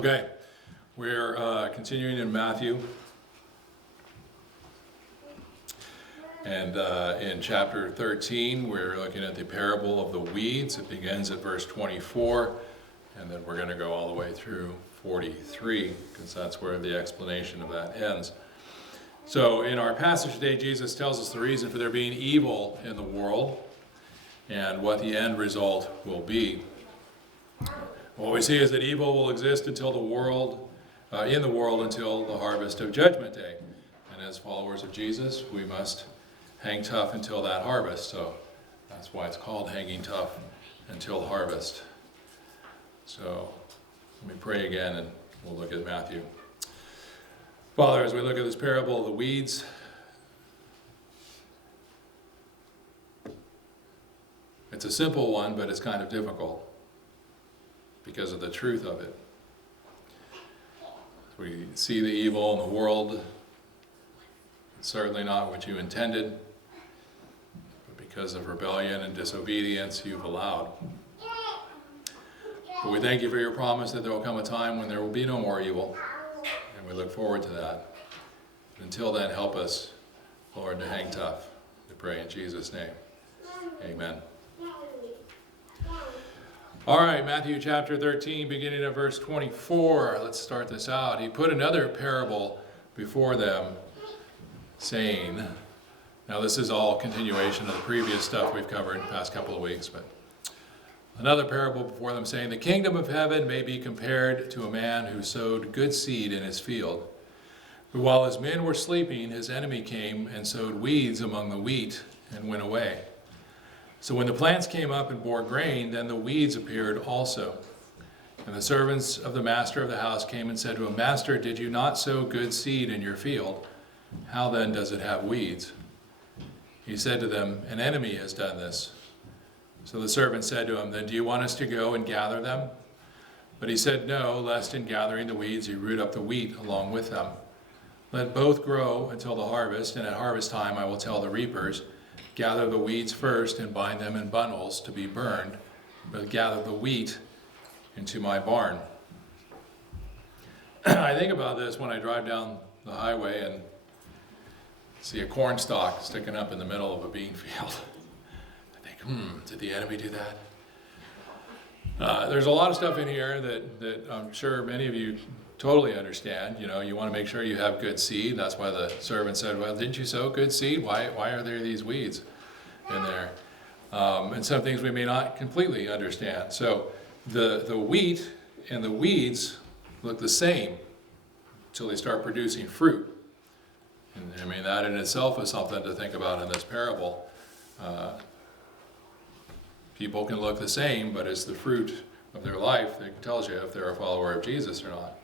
Okay, we're continuing in Matthew, and in chapter 13 we're looking at the parable of the weeds. It begins at verse 24, and then we're going to go all the way through 43, because that's where the explanation of that ends. So in our passage today, Jesus tells us the reason for there being evil in the world and what the end result will be. What we see is that evil will exist until in the world until the harvest of Judgment Day. And as followers of Jesus, we must hang tough until that harvest. So that's why it's called hanging tough until harvest. So let me pray again and we'll look at Matthew. Father, as we look at this parable of the weeds, it's a simple one, but it's kind of difficult because of the truth of it. We see the evil in the world. It's certainly not what you intended, but because of rebellion and disobedience, you've allowed. But we thank you for your promise that there will come a time when there will be no more evil, and we look forward to that. Until then, help us, Lord, to hang tough. We pray in Jesus' name. Amen. All right, Matthew chapter 13, beginning at verse 24. Let's start this out. He put another parable before them, saying, now this is all continuation of the previous stuff we've covered in the past couple of weeks, but another parable before them, saying, the kingdom of heaven may be compared to a man who sowed good seed in his field. But while his men were sleeping, his enemy came and sowed weeds among the wheat and went away. So when the plants came up and bore grain, then the weeds appeared also. And the servants of the master of the house came and said to him, Master, did you not sow good seed in your field? How then does it have weeds? He said to them, an enemy has done this. So the servant said to him, then do you want us to go and gather them? But he said, no, lest in gathering the weeds you root up the wheat along with them. Let both grow until the harvest, and at harvest time I will tell the reapers, gather the weeds first and bind them in bundles to be burned, but gather the wheat into my barn. I think about this when I drive down the highway and see a corn stalk sticking up in the middle of a bean field. I think, did the enemy do that? There's a lot of stuff in here that I'm sure many of you totally understand. You know, you want to make sure you have good seed. That's why the servant said, well, didn't you sow good seed? Why are there these weeds in there? And some things we may not completely understand. So the wheat and the weeds look the same until they start producing fruit. And I mean, that in itself is something to think about in this parable. People can look the same, but it's the fruit of their life that tells you if they're a follower of Jesus or not.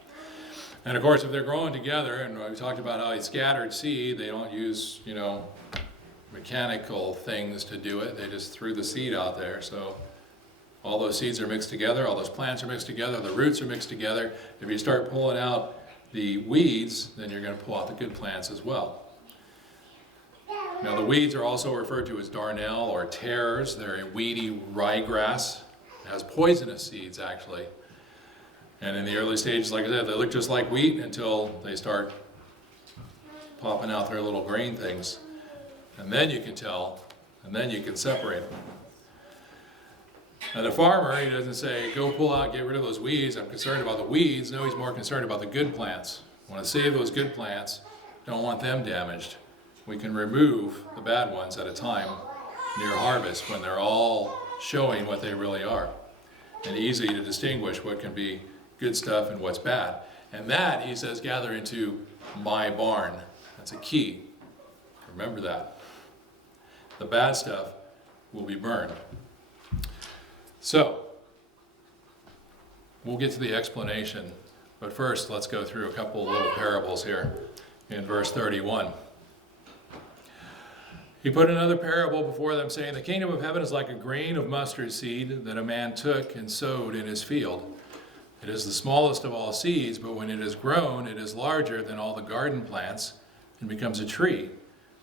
And of course, if they're growing together, and we talked about how he scattered seed, they don't use, mechanical things to do it. They just threw the seed out there. So all those seeds are mixed together, all those plants are mixed together, the roots are mixed together. If you start pulling out the weeds, then you're going to pull out the good plants as well. Now the weeds are also referred to as darnel or tares. They're a weedy ryegrass. It has poisonous seeds actually. And in the early stages, like I said, they look just like wheat until they start popping out their little grain things. And then you can tell, and then you can separate them. And the farmer, he doesn't say, go pull out, get rid of those weeds. I'm concerned about the weeds. No, he's more concerned about the good plants. I want to save those good plants. Don't want them damaged. We can remove the bad ones at a time near harvest when they're all showing what they really are. And easy to distinguish what can be good stuff and what's bad. And that, he says, gather into my barn. That's a key. Remember that. The bad stuff will be burned. So, we'll get to the explanation. But first, let's go through a couple of little parables here in verse 31. He put another parable before them, saying, the kingdom of heaven is like a grain of mustard seed that a man took and sowed in his field. It is the smallest of all seeds, but when it is grown, it is larger than all the garden plants and becomes a tree,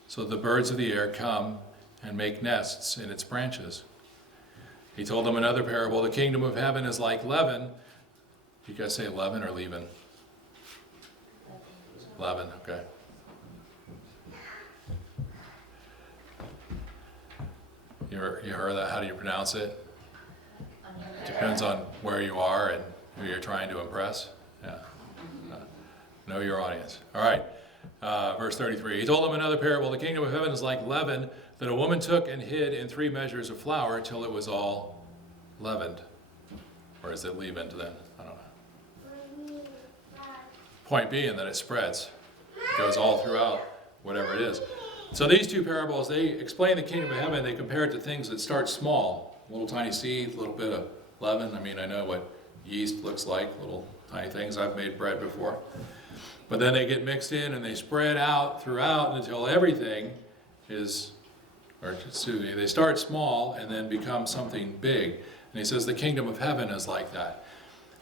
so the birds of the air come and make nests in its branches. He told them another parable. The kingdom of heaven is like leaven You guys say leaven or leaven? Leaven, okay. You heard that? How do you pronounce it? Depends on where you are and who you're trying to impress. Yeah. Know your audience. All right. Verse 33. He told them another parable. The kingdom of heaven is like leaven that a woman took and hid in 3 measures of flour till it was all leavened. Or is it leavened then? I don't know. Point being that it spreads. It goes all throughout whatever it is. So these 2 parables, they explain the kingdom of heaven. They compare it to things that start small. Little tiny seed, a little bit of leaven. I mean, I know what yeast looks like, little tiny things. I've made bread before. But then they get mixed in and they spread out throughout until everything is, or excuse me, they start small and then become something big. And he says the kingdom of heaven is like that.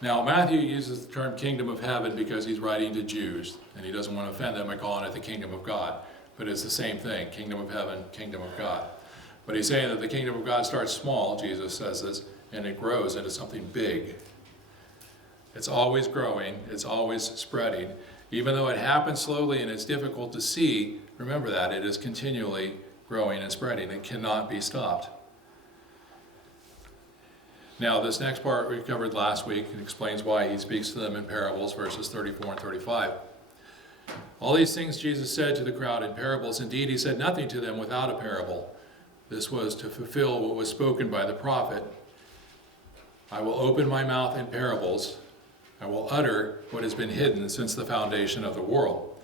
Now, Matthew uses the term kingdom of heaven because he's writing to Jews, and he doesn't want to offend them by calling it the kingdom of God. But it's the same thing, kingdom of heaven, kingdom of God. But he's saying that the kingdom of God starts small, Jesus says this, and it grows into something big. It's always growing, it's always spreading. Even though it happens slowly and it's difficult to see, remember that, it is continually growing and spreading. It cannot be stopped. Now, this next part we covered last week. It explains why he speaks to them in parables, verses 34 and 35. All these things Jesus said to the crowd in parables. Indeed, he said nothing to them without a parable. This was to fulfill what was spoken by the prophet. I will open my mouth in parables. I will utter what has been hidden since the foundation of the world.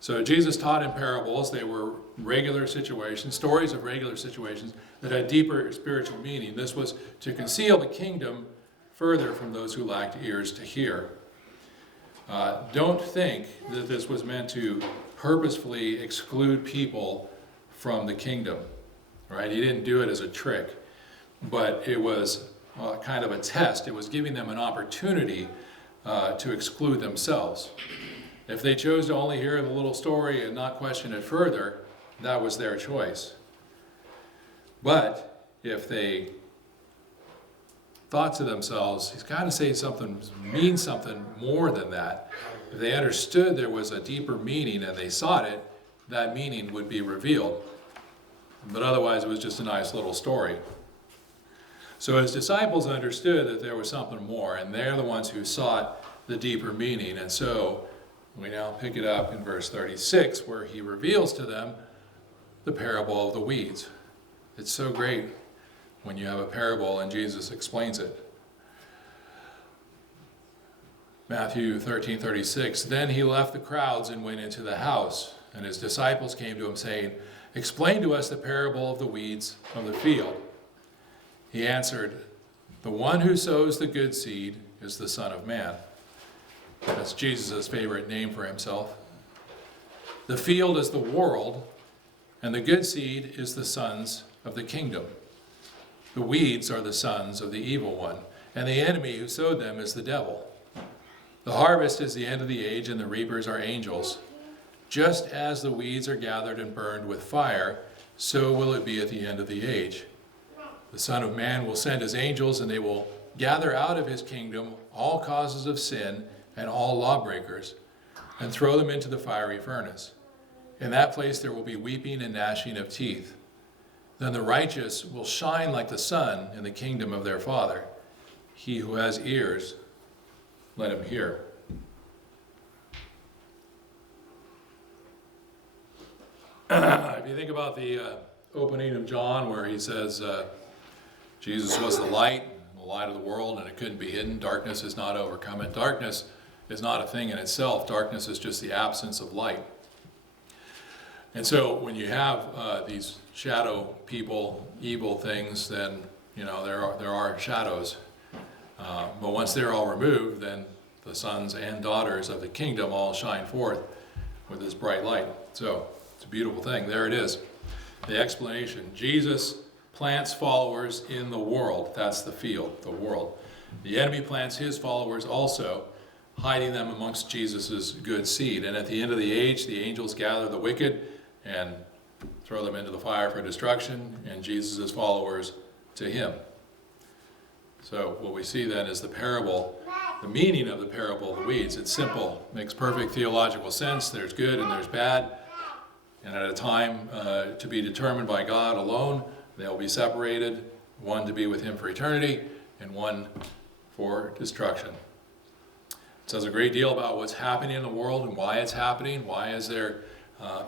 So Jesus taught in parables. They were regular situations, stories of regular situations that had deeper spiritual meaning. This was to conceal the kingdom further from those who lacked ears to hear. Don't think that this was meant to purposefully exclude people from the kingdom, right? He didn't do it as a trick, but it was kind of a test. It was giving them an opportunity to exclude themselves. If they chose to only hear the little story and not question it further, that was their choice. But if they thought to themselves, he's got to say something, mean something more than that. If they understood there was a deeper meaning and they sought it, that meaning would be revealed. But otherwise, it was just a nice little story. So his disciples understood that there was something more, and they're the ones who sought the deeper meaning. And so we now pick it up in verse 36, where he reveals to them the parable of the weeds. It's so great when you have a parable and Jesus explains it. Matthew 13:36, then he left the crowds and went into the house, and his disciples came to him saying, explain to us the parable of the weeds of the field. He answered, the one who sows the good seed is the Son of Man. That's Jesus' favorite name for himself. The field is the world, and the good seed is the sons of the kingdom. The weeds are the sons of the evil one, and the enemy who sowed them is the devil. The harvest is the end of the age, and the reapers are angels. Just as the weeds are gathered and burned with fire, so will it be at the end of the age. The Son of Man will send his angels, and they will gather out of his kingdom all causes of sin and all lawbreakers, and throw them into the fiery furnace. In that place there will be weeping and gnashing of teeth. Then the righteous will shine like the sun in the kingdom of their Father. He who has ears, let him hear. If you think about the opening of John, where he says, Jesus was the light of the world, and it couldn't be hidden. Darkness has not overcome it. Darkness is not a thing in itself. Darkness is just the absence of light. And so when you have these shadow people, evil things, then there are shadows. But once they're all removed, then the sons and daughters of the kingdom all shine forth with this bright light. So it's a beautiful thing. There it is. The explanation. Jesus plants followers in the world. That's the field, the world. The enemy plants his followers also, hiding them amongst Jesus' good seed. And at the end of the age, the angels gather the wicked and throw them into the fire for destruction, and Jesus' followers to him. So what we see then is the parable the meaning of the parable of the weeds. It's simple, makes perfect theological sense. There's good and there's bad. And at a time to be determined by God alone, they'll be separated, one to be with him for eternity and one for destruction. It says a great deal about what's happening in the world and why it's happening. Why is there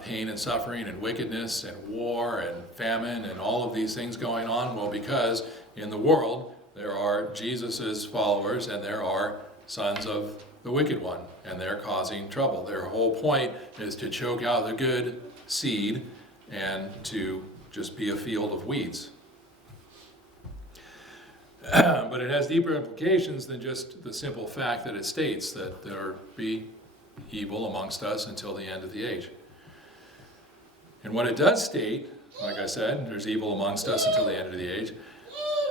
pain and suffering and wickedness and war and famine and all of these things going on? Well, because in the world there are Jesus's followers and there are sons of the wicked one, and they're causing trouble. Their whole point is to choke out the good seed and to just be a field of weeds. But it has deeper implications than just the simple fact that it states that there be evil amongst us until the end of the age. And what it does state, like I said, there's evil amongst us until the end of the age.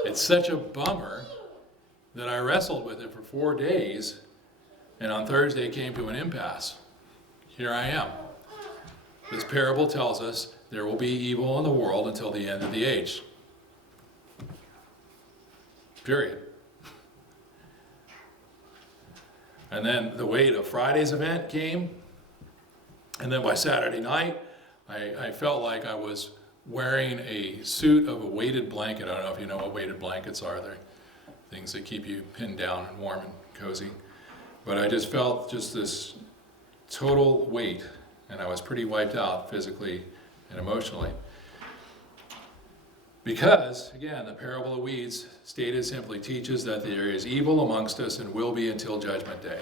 It's such a bummer that I wrestled with it for 4 days, and on Thursday it came to an impasse. Here I am. This parable tells us there will be evil in the world until the end of the age. Period. And then the weight of Friday's event came, and then by Saturday night, I felt like I was wearing a suit of a weighted blanket. I don't know if you know what weighted blankets are. They're things that keep you pinned down and warm and cozy. But I just felt just this total weight, and I was pretty wiped out physically and emotionally. Because, again, the parable of weeds, stated simply, teaches that there is evil amongst us and will be until Judgment Day.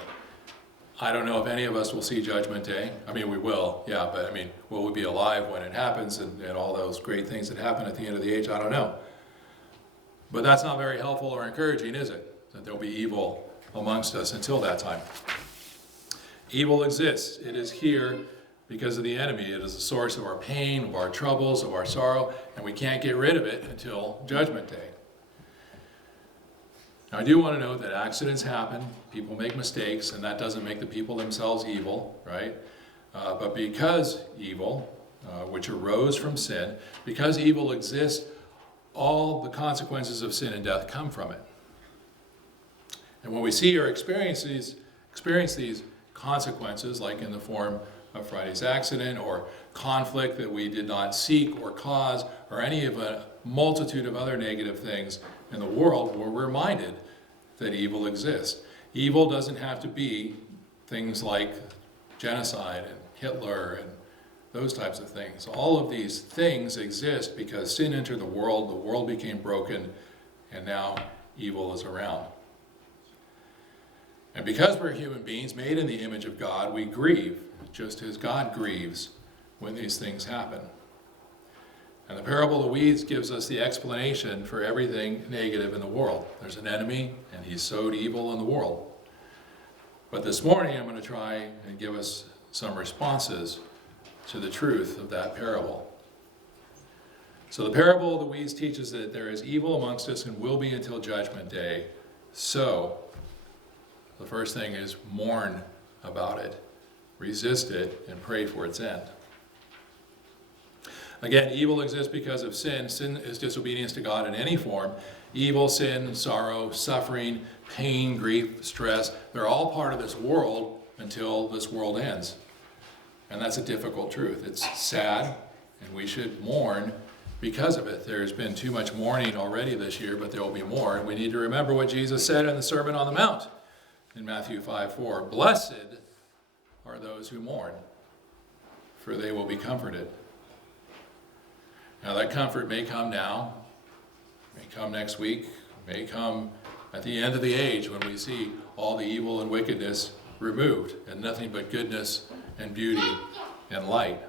I don't know if any of us will see Judgment Day. I mean, we will, yeah, but I mean, will we be alive when it happens and all those great things that happen at the end of the age? I don't know. But that's not very helpful or encouraging, is it? That there'll be evil amongst us until that time. Evil exists. It is here because of the enemy. It is the source of our pain, of our troubles, of our sorrow, and we can't get rid of it until Judgment Day. Now, I do want to note that accidents happen, people make mistakes, and that doesn't make the people themselves evil, right? But because evil, which arose from sin, because evil exists, all the consequences of sin and death come from it. And when we see or experience these consequences, like in the form of Friday's accident, or conflict that we did not seek or cause, or any of a multitude of other negative things in the world, we're reminded that evil exists. Evil doesn't have to be things like genocide and Hitler and those types of things. All of these things exist because sin entered the world became broken, and now evil is around. And because we're human beings made in the image of God, we grieve, just as God grieves when these things happen. And the parable of the weeds gives us the explanation for everything negative in the world. There's an enemy, and he's sowed evil in the world. But this morning, I'm going to try and give us some responses to the truth of that parable. So the parable of the weeds teaches that there is evil amongst us and will be until Judgment Day. So, the first thing is mourn about it, resist it, and pray for its end. Again, evil exists because of sin. Sin is disobedience to God in any form. Evil, sin, sorrow, suffering, pain, grief, stress, they're all part of this world until this world ends. And that's a difficult truth. It's sad, and we should mourn because of it. There's been too much mourning already this year, but there will be more. And we need to remember what Jesus said in the Sermon on the Mount in Matthew 5:4. Blessed are those who mourn, for they will be comforted. Now that comfort may come now, may come next week, may come at the end of the age when we see all the evil and wickedness removed and nothing but goodness and beauty and light.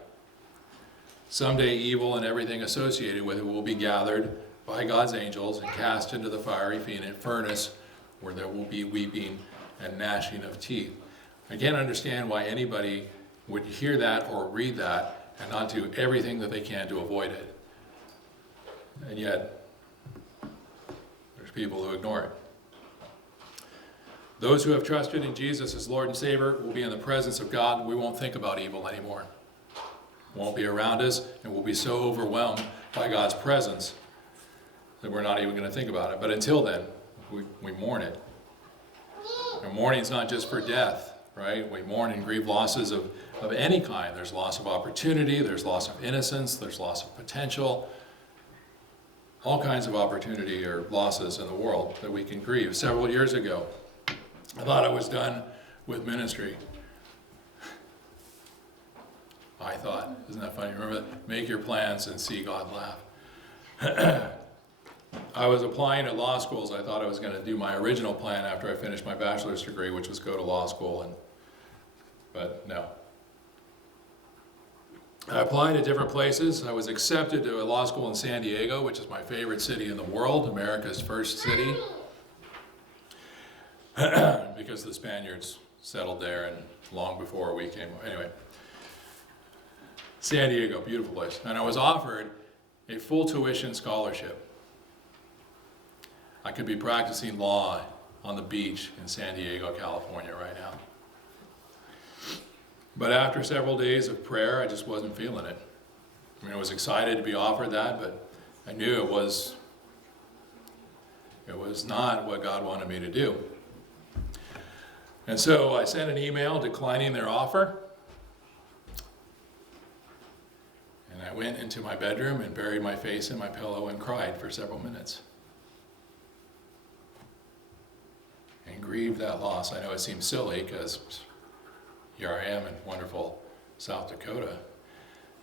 Someday evil and everything associated with it will be gathered by God's angels and cast into the fiery furnace where there will be weeping and gnashing of teeth. I can't understand why anybody would hear that or read that and not do everything that they can to avoid it. And yet, there's people who ignore it. Those who have trusted in Jesus as Lord and Savior will be in the presence of God. We won't think about evil anymore. It won't be around us, and we'll be so overwhelmed by God's presence that we're not even going to think about it. But until then, we mourn it. And mourning's not just for death, right? We mourn and grieve losses of any kind. There's loss of opportunity, there's loss of innocence, there's loss of potential. All kinds of opportunity or losses in the world that we can grieve. Several years ago, I thought I was done with ministry. I thought, isn't that funny? Remember that? Make your plans and see God laugh. I was applying at law schools. I thought I was going to do my original plan after I finished my bachelor's degree, which was go to law school, but no. I applied at different places. I was accepted to a law school in San Diego, which is my favorite city in the world, America's first city, because the Spaniards settled there and long before we came. Anyway, San Diego, beautiful place. And I was offered a full tuition scholarship. I could be practicing law on the beach in San Diego, California right now. But after several days of prayer, I just wasn't feeling it. I mean, I was excited to be offered that, but I knew it was not what God wanted me to do. And so I sent an email declining their offer. And I went into my bedroom and buried my face in my pillow and cried for several minutes. And grieved that loss. I know it seems silly because here I am in wonderful South Dakota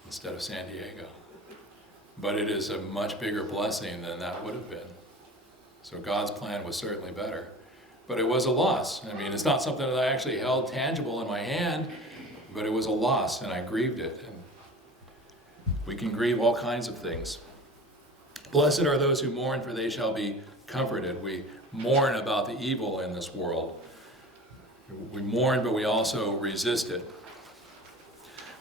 instead of San Diego. But it is a much bigger blessing than that would have been. So God's plan was certainly better. But it was a loss. I mean, it's not something that I actually held tangible in my hand, but it was a loss, and I grieved it. And we can grieve all kinds of things. Blessed are those who mourn, for they shall be comforted. We mourn about the evil in this world. We mourn, but we also resist it.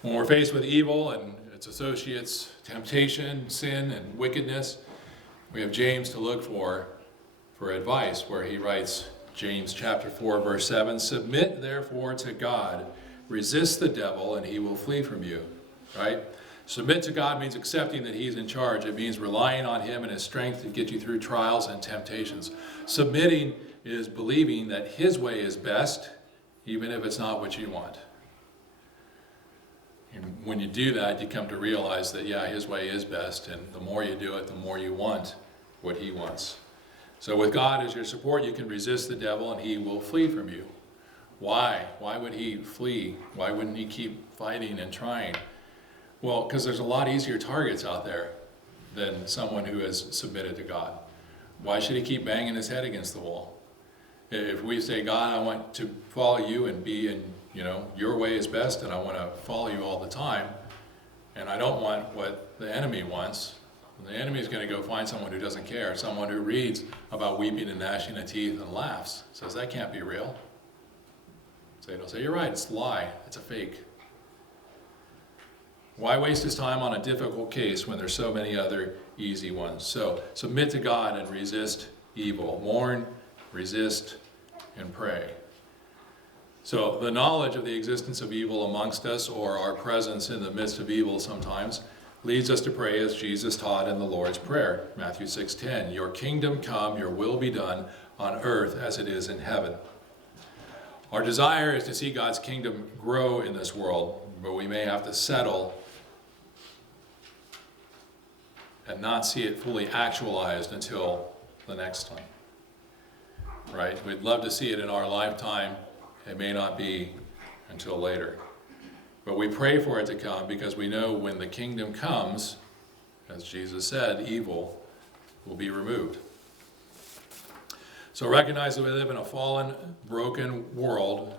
When we're faced with evil and its associates, temptation, sin, and wickedness, we have James to look for advice, where he writes, James chapter 4, verse 7, "Submit therefore to God, resist the devil, and he will flee from you." Right? Submit to God means accepting that he's in charge. It means relying on him and his strength to get you through trials and temptations. Submitting is believing that his way is best, even if it's not what you want. And when you do that, you come to realize that, yeah, his way is best, and the more you do it, the more you want what he wants. So with God as your support, you can resist the devil, and he will flee from you. Why? Why would he flee? Why wouldn't he keep fighting and trying? Well, because there's a lot easier targets out there than someone who has submitted to God. Why should he keep banging his head against the wall? If we say, God, I want to follow you and be in, your way is best, and I want to follow you all the time, and I don't want what the enemy wants, the enemy is going to go find someone who doesn't care, someone who reads about weeping and gnashing of teeth and laughs, says that can't be real. So he'll say, you're right, it's a lie, it's a fake. Why waste his time on a difficult case when there's so many other easy ones? So submit to God and resist evil. Mourn, resist, and pray. So the knowledge of the existence of evil amongst us, or our presence in the midst of evil sometimes, leads us to pray as Jesus taught in the Lord's Prayer, Matthew 6:10, "Your kingdom come, your will be done on earth as it is in heaven." Our desire is to see God's kingdom grow in this world, but we may have to settle and not see it fully actualized until the next time. Right? We'd love to see it in our lifetime. It may not be until later. But we pray for it to come because we know when the kingdom comes, as Jesus said, evil will be removed. So recognize that we live in a fallen, broken world,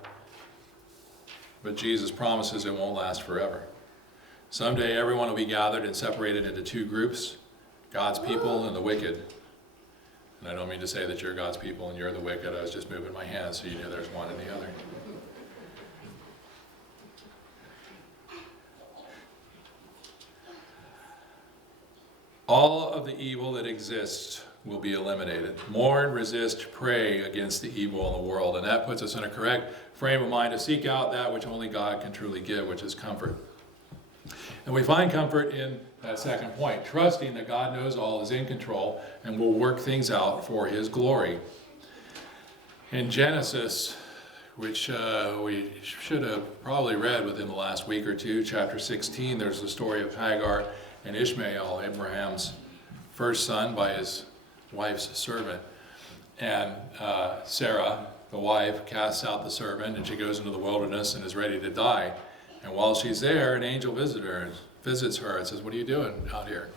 but Jesus promises it won't last forever. Someday everyone will be gathered and separated into two groups, God's people and the wicked. And I don't mean to say that you're God's people and you're the wicked. I was just moving my hands so you knew there's one and the other. All of the evil that exists will be eliminated. Mourn, resist, pray against the evil in the world. And that puts us in a correct frame of mind to seek out that which only God can truly give, which is comfort. And we find comfort in that second point, trusting that God knows all, is in control, and will work things out for his glory. In Genesis which we should have probably read within the last week or two. Chapter 16, there's the story of Hagar and Ishmael, Abraham's first son by his wife's servant. And Sarah, the wife, casts out the servant, and she goes into the wilderness and is ready to die. And while she's there, an angel visits her and says, "What are you doing out here?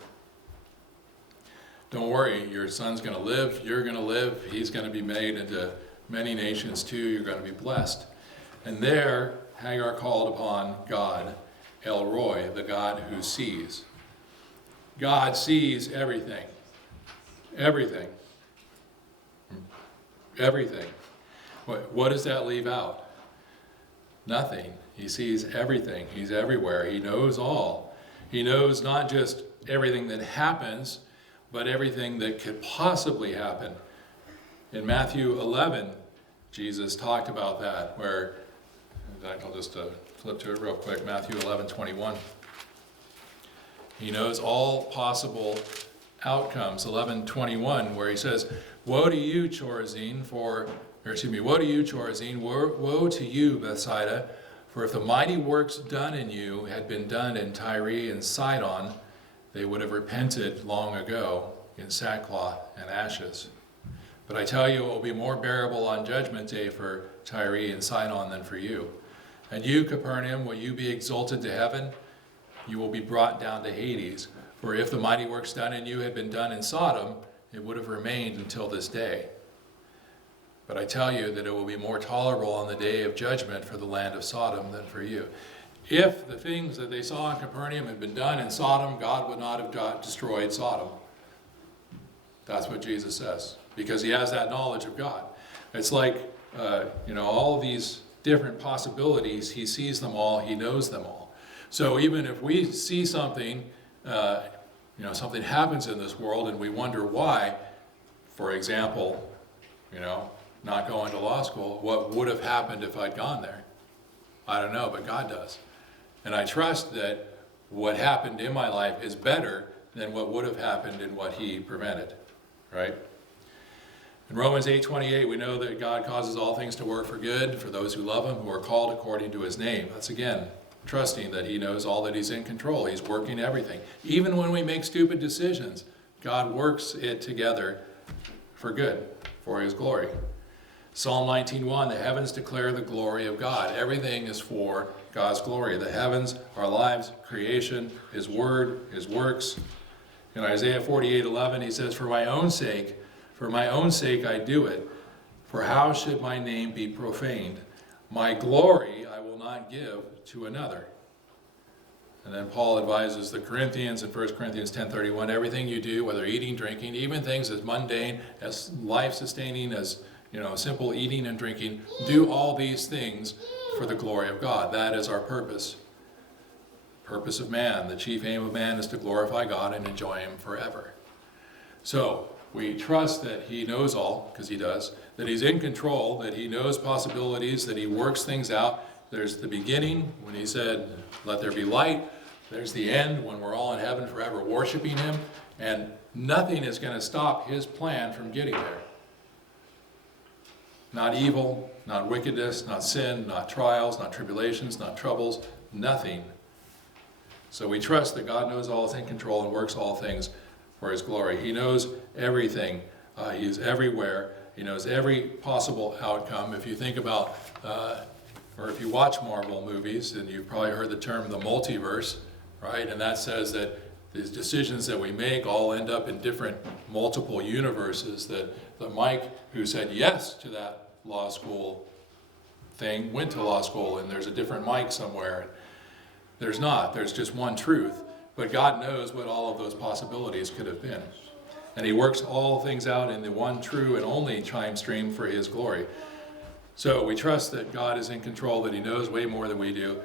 Don't worry, your son's going to live, you're going to live, he's going to be made into many nations too, you're going to be blessed." And there, Hagar called upon God, El Roy, the God who sees. God sees everything. Everything. Everything. What does that leave out? Nothing. He sees everything. He's everywhere. He knows all. He knows not just everything that happens, but everything that could possibly happen. In Matthew 11, Jesus talked about that, where, in fact, I'll just flip to it real quick, Matthew 11:21. He knows all possible outcomes. 11:21, where he says, woe to you, Chorazin, woe to you, Bethsaida, for if the mighty works done in you had been done in Tyre and Sidon, they would have repented long ago in sackcloth and ashes. But I tell you, it will be more bearable on judgment day for Tyre and Sidon than for you. And you, Capernaum, will you be exalted to heaven? You will be brought down to Hades. For if the mighty works done in you had been done in Sodom, it would have remained until this day. But I tell you that it will be more tolerable on the day of judgment for the land of Sodom than for you. If the things that they saw in Capernaum had been done in Sodom, God would not have destroyed Sodom. That's what Jesus says, because he has that knowledge of God. It's like, all these different possibilities, he sees them all, he knows them all. So even if we see something, something happens in this world and we wonder why, for example, not going to law school, what would have happened if I'd gone there? I don't know, but God does. And I trust that what happened in my life is better than what would have happened in what he prevented, right? In Romans 8:28, we know that God causes all things to work for good for those who love him, who are called according to his name. That's again, trusting that he knows all, that he's in control. He's working everything. Even when we make stupid decisions, God works it together for good, for his glory. Psalm 19:1, the heavens declare the glory of God. Everything is for God's glory. The heavens, our lives, creation, his word, his works. In Isaiah 48:11, he says, for my own sake I do it. For how should my name be profaned? My glory I will not give to another. And then Paul advises the Corinthians in 1 Corinthians 10:31, everything you do, whether eating, drinking, even things as mundane, as life-sustaining, as simple eating and drinking, do all these things for the glory of God. That is our purpose. Purpose of man. The chief aim of man is to glorify God and enjoy him forever. So we trust that he knows all, because he does, that he's in control, that he knows possibilities, that he works things out. There's the beginning when he said, let there be light. There's the end when we're all in heaven forever worshiping him. And nothing is going to stop his plan from getting there. Not evil, not wickedness, not sin, not trials, not tribulations, not troubles, nothing. So we trust that God knows all, is in control, and works all things for his glory. He knows everything. He is everywhere. He knows every possible outcome. If you think about, or if you watch Marvel movies, and you've probably heard the term the multiverse, right? And that says that these decisions that we make all end up in different multiple universes. That Mike, who said yes to that law school thing, went to law school, and there's a different Mike somewhere. There's not. There's just one truth. But God knows what all of those possibilities could have been. And he works all things out in the one true and only time stream for his glory. So we trust that God is in control, that he knows way more than we do.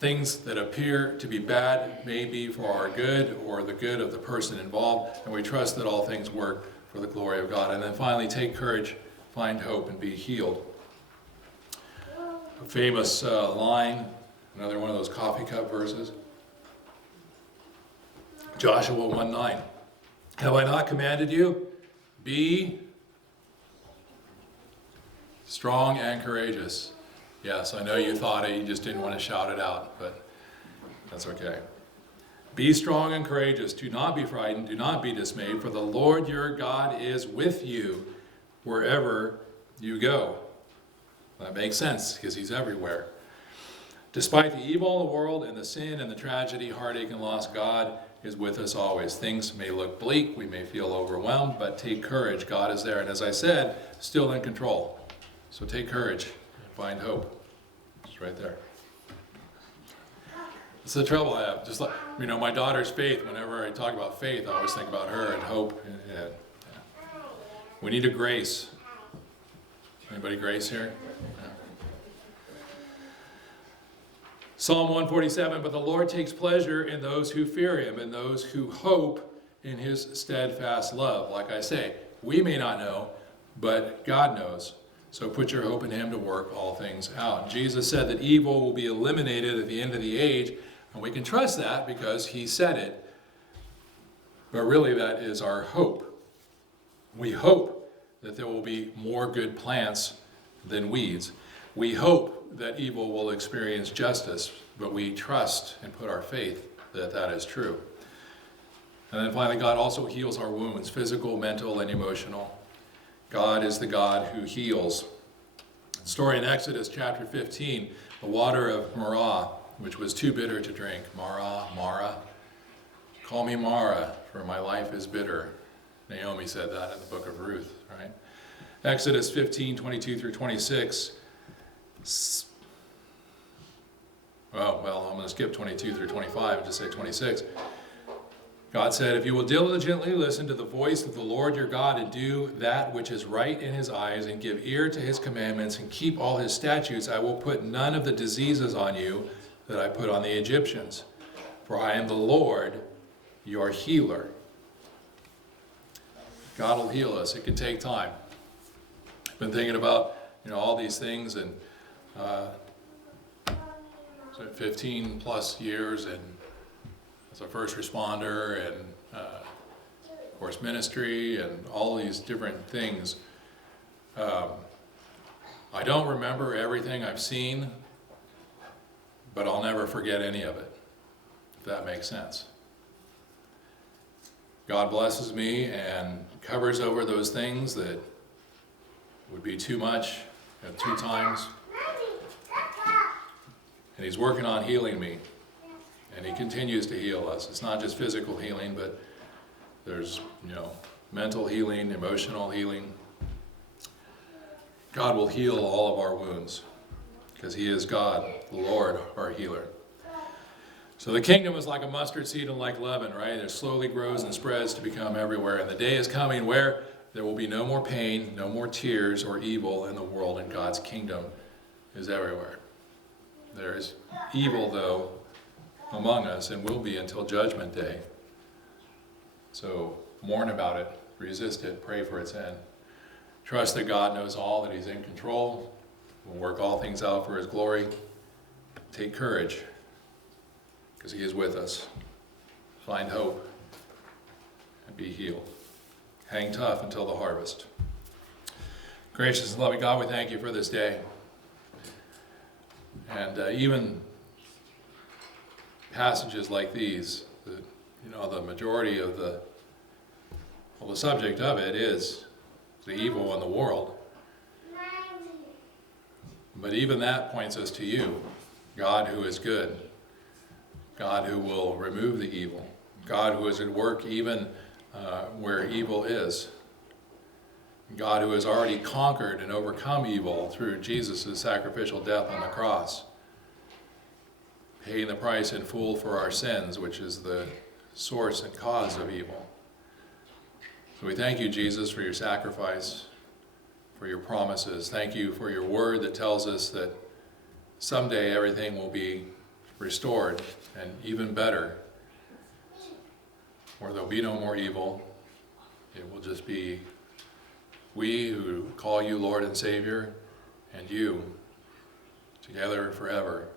Things that appear to be bad may be for our good or the good of the person involved. And we trust that all things work for the glory of God. And then finally, take courage, find hope, and be healed. A famous line, another one of those coffee cup verses. Joshua 1:9. Have I not commanded you? Be strong and courageous. Yes, I know you thought it, you just didn't want to shout it out, but that's okay. Be strong and courageous. Do not be frightened. Do not be dismayed, for the Lord your God is with you wherever you go. That makes sense because he's everywhere. Despite the evil of the world and the sin and the tragedy, heartache, and loss, God is with us always. Things may look bleak. We may feel overwhelmed, but take courage. God is there. And as I said, still in control. So take courage and find hope. It's right there. It's the trouble I have. Just like, my daughter's faith, whenever I talk about faith, I always think about her and hope. And we need a grace. Anybody grace here? Yeah. Psalm 147, but the Lord takes pleasure in those who fear him and those who hope in his steadfast love. Like I say, we may not know, but God knows. So put your hope in him to work all things out. Jesus said that evil will be eliminated at the end of the age, and we can trust that because he said it. But really that is our hope. We hope that there will be more good plants than weeds. We hope that evil will experience justice, but we trust and put our faith that that is true. And then finally, God also heals our wounds, physical, mental, and emotional. God is the God who heals. The story in Exodus chapter 15, the water of Marah, which was too bitter to drink. Mara, call me Mara, for my life is bitter. Naomi said that in the book of Ruth, right? Exodus 15, 22 through 26. Well, I'm going to skip 22 through 25 and just say 26. God said, if you will diligently listen to the voice of the Lord your God and do that which is right in his eyes and give ear to his commandments and keep all his statutes, I will put none of the diseases on you that I put on the Egyptians. For I am the Lord, your healer. God will heal us. It can take time. I've been thinking about, all these things and 15 plus years and as a first responder and of course ministry and all these different things. I don't remember everything I've seen, but I'll never forget any of it, if that makes sense. God blesses me and covers over those things that would be too much at 2 times. And he's working on healing me. And he continues to heal us. It's not just physical healing, but there's, mental healing, emotional healing. God will heal all of our wounds because he is God, the Lord, our healer. So the kingdom is like a mustard seed and like leaven, right? It slowly grows and spreads to become everywhere. And the day is coming where there will be no more pain, no more tears or evil in the world, and God's kingdom is everywhere. There is evil, though, among us and will be until Judgment Day. So mourn about it, resist it, pray for its end. Trust that God knows all, that he's in control, will work all things out for his glory. Take courage, because he is with us. Find hope and be healed. Hang tough until the harvest. Gracious and loving God, we thank you for this day. And even passages like these, the majority of the subject of it is the evil in the world. But even that points us to you, God who is good, God who will remove the evil, God who is at work even where evil is, God who has already conquered and overcome evil through Jesus' sacrificial death on the cross, paying the price in full for our sins, which is the source and cause of evil. So we thank you, Jesus, for your sacrifice, for your promises. Thank you for your word that tells us that someday everything will be restored and even better, where there'll be no more evil. It will just be we who call you Lord and Savior, and you together forever.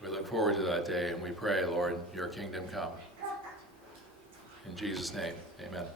We look forward to that day, and we pray, Lord, your kingdom come. In Jesus' name, amen.